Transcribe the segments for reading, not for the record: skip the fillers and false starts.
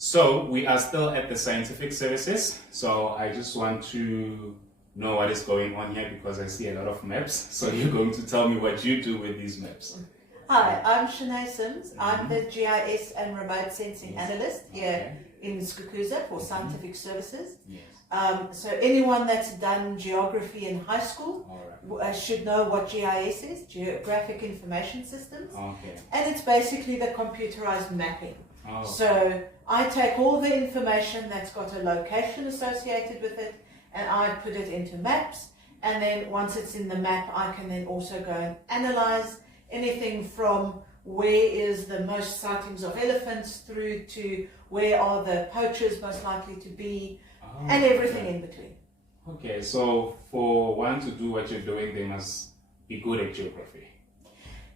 So we are still at the scientific services. So I just want to know what is going on here because I see a lot of maps. So you're going to tell me what you do with these maps. Hi, I'm Shanae Sims. I'm the GIS and remote sensing analyst here in Skukuza for scientific services. Yes. So anyone that's done geography in high school should know what GIS is, Geographic Information Systems. Okay. And it's basically the computerized mapping. Oh. So I take all the information that's got a location associated with it and I put it into maps, and then once it's in the map I can then also go and analyze anything from where is the most sightings of elephants through to where are the poachers most likely to be, and everything in between. Okay, so for one to do what you're doing, they must be good at geography.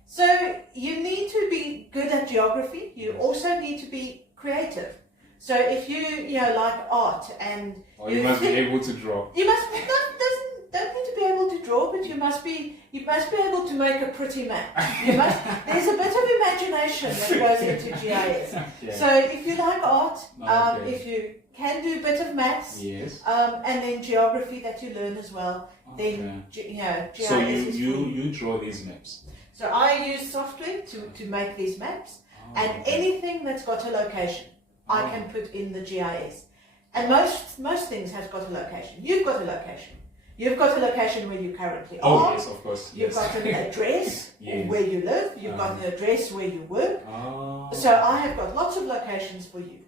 So you need to be good at geography. You also need to be creative. So if you like art and you must be able to draw. You must don't need to be able to draw, but you must be able to make a pretty map. There's a bit of imagination that goes into GIS. Yeah. So if you like art, if you can do a bit of maths, yes, and then geography that you learn as well, then GIS so is you draw these maps. So I use software to make these maps, and anything that's got a location, I can put in the GIS. And most things have got a location. You've got a location. You've got a location where you currently are. Oh, yes, of course. You've got an address where you live. You've got an address where you work. So I have got lots of locations for you.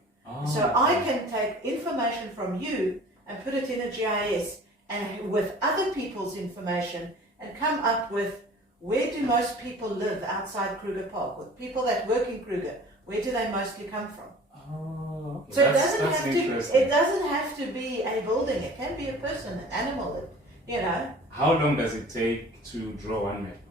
So I can take information from you and put it in a GIS and with other people's information and come up with where do most people live outside Kruger Park, with people that work in Kruger, where do they mostly come from? Oh, okay. So it doesn't have to be a building. It can be a person, an animal, How long does it take to draw one map?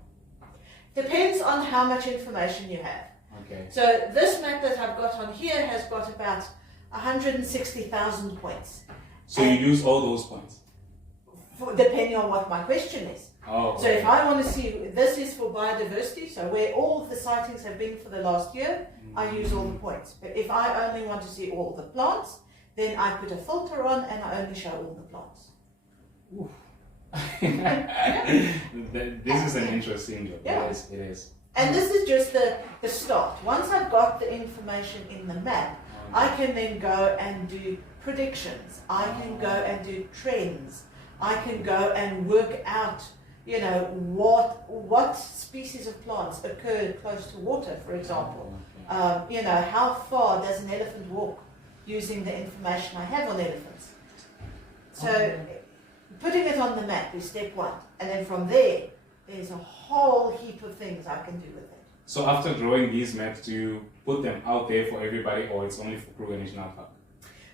Depends on how much information you have. Okay. So this map that I've got on here has got about 160,000 points. So you use all those points? Depending on what my question is. Oh, so if I want to see, this is for biodiversity, so where all of the sightings have been for the last year, I use all the points. But if I only want to see all the plants, then I put a filter on and I only show all the plants. This is an interesting job. Yeah. It is. And this is just the start. Once I've got the information in the map, I can then go and do predictions. I can go and do trends. I can go and work out, what species of plants occur close to water, for example. How far does an elephant walk using the information I have on elephants? So putting it on the map is step one. And then from there, there's a whole heap of things I can do with it. So after drawing these maps, do you put them out there for everybody or it's only for Kruger National Park?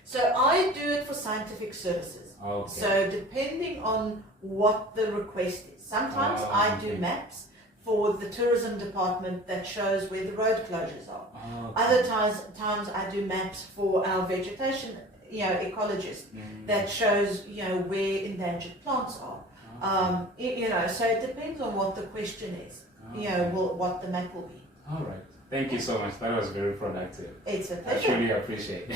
So I do it for scientific services. Okay. So depending on what the request is. Sometimes I do maps for the tourism department that shows where the road closures are. Other times I do maps for our vegetation, ecologist that shows, where endangered plants are. So it depends on what the question is, what the map will be. All right. Thank you so much. That was very productive. It's a pleasure. I truly appreciate it.